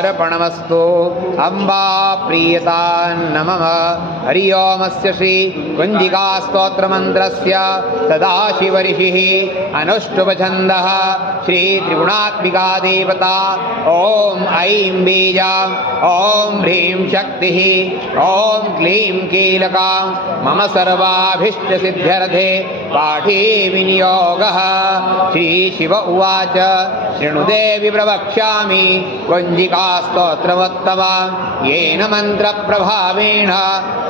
जगदम्बार्पणमस्तु। अम्बा प्रीयतान्नमः। हरि ओमस्य श्री कुञ्जिकास्तोत्रमन्त्रस्य सदाशिवऋषिः अनुष्टुप्छन्दः श्री त्रिगुणात्मिका देवता ॐ ऐं बीजा ॐ ह्रीं शक्तिः ॐ क्लीं कीलका मम सर्वाभीष्टसिद्ध्यर्थे पाठे विनियोगः। श्रीशिव उवाच शृणुदेवि प्रवक्ष्यामि कुञ्जिकास्तोत्रमुत्तमा येन मन्त्रप्रभावेण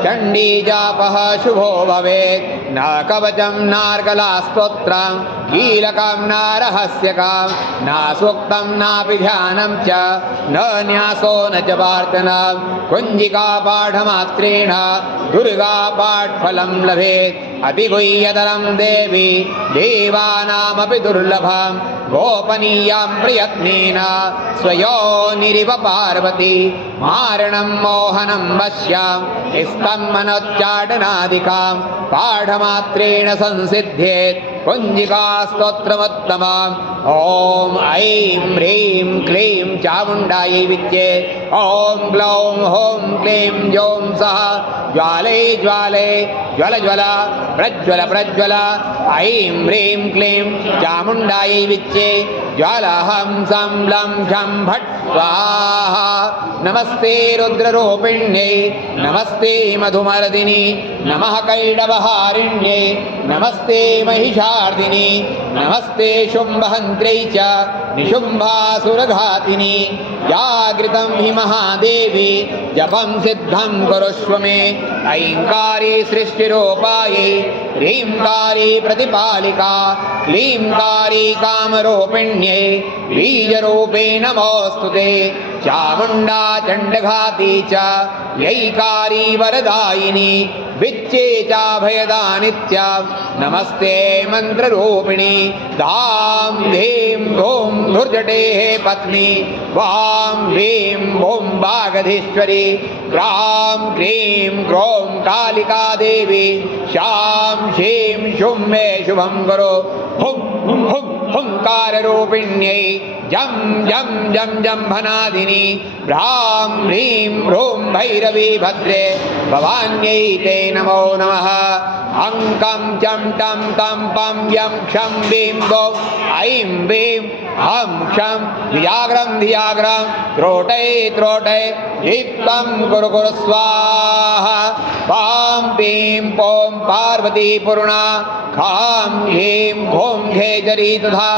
चण्डीजापः शुभो भवेत्। न कवचं नार्गलास्तोत्रं कीलकं न रहस्यकं न सूक्तं नापि ध्यानं च न न्यासो न च प्रार्थना। कुञ्जिकापाठमात्रेण दुर्गापाठफलं लभेत्। अतिगुह्यतरं देवी देवानामपि दुर्लभं गोपनीयं प्रयत्नेन स्वयोनिरिव पार्वती मारणं मोहनं वश्यं स्तम्भनोच्चाटनादिकं पाठमात्रेण संसिध्येत् कुञ्जिकास्तोत्रमुत्तमम्। ॐ ऐं ह्रीं क्लीं चामुण्डायै विद्ये ॐ ग्लौं हौं क्लीं जौं सः ज्वाले ज्वाले ज्वल ज्वल प्रज्वल प्रज्वल। ऐं ह्रीं क्लीं चामुण्डायै विद्ये ज्वालहं सं लं झं भट् स्वाहा। नमस्ते रुद्ररूपिण्यै नमस्ते मधुमर्दिनी नमः कैडवहारिण्यै नमस्ते महिषार्दिनी नमस्ते शुम्भहन्त्रै च निशुम्भासुरघातिनी। जागृतं हि महादेवी जपं सिद्धं कुरुष्व मे। ऐङ्कारी सृष्टिरूपायै ह्रीङ्कारी प्रतिपालिका क्लीङ्कारी कामरूपिण्यै बीजरूपे नमोऽस्तु ते। चामुण्डा चण्डघाती च यैकारी वरदायिनी विच्चे चाभयदानित्या नमस्ते मन्त्ररूपिणी। धां धीं धूं धुर्जटेः पत्नी वां ह्रीं भूं वागधीश्वरी ग्रां क्रीं ग्रौं कालिका देवी शां शीं शुं मे शुभं कुरु। हुं हुं हुंकाररूपिण्यै जं जं जं जम्भनादिनी भ्रां ह्रीं भ्रूं भैरवी भद्रे भवान्यै ते नमो नमः। अङ्कं चं टं तं पं यं क्षं बीं गौं ऐं बीं हं क्षं धियाग्रं धियाग्रं त्रोटै त्रोटै दीप्तं कुरु कुरु स्वाहा। पां पीं पों पार्वती पूर्णा खां ह्रीं घों घेजरी तथा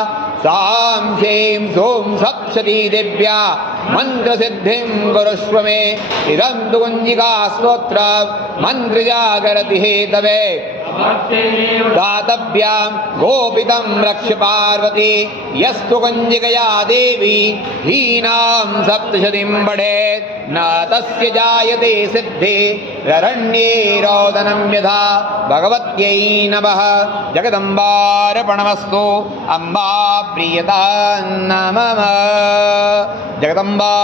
सां शीं शूं सप्तशती दिव्या मन्त्रसिद्धिं कुरुष्व मे। इदं तु कुञ्जिकास्तोत्रं मन्त्रजागरति हेतवे दातव्यां गोपितं रक्ष पार्वती यस्तु कुञ्जिकया देवी हीनां सप्तशतीं पठेत् न तस्य जायते सिद्धि ररण्ये रोदनं यथा। भगवत्यै नमः। जगदम्बार्पणमस्तु। अम्बा प्रीयतान्नमः। जगदम्बा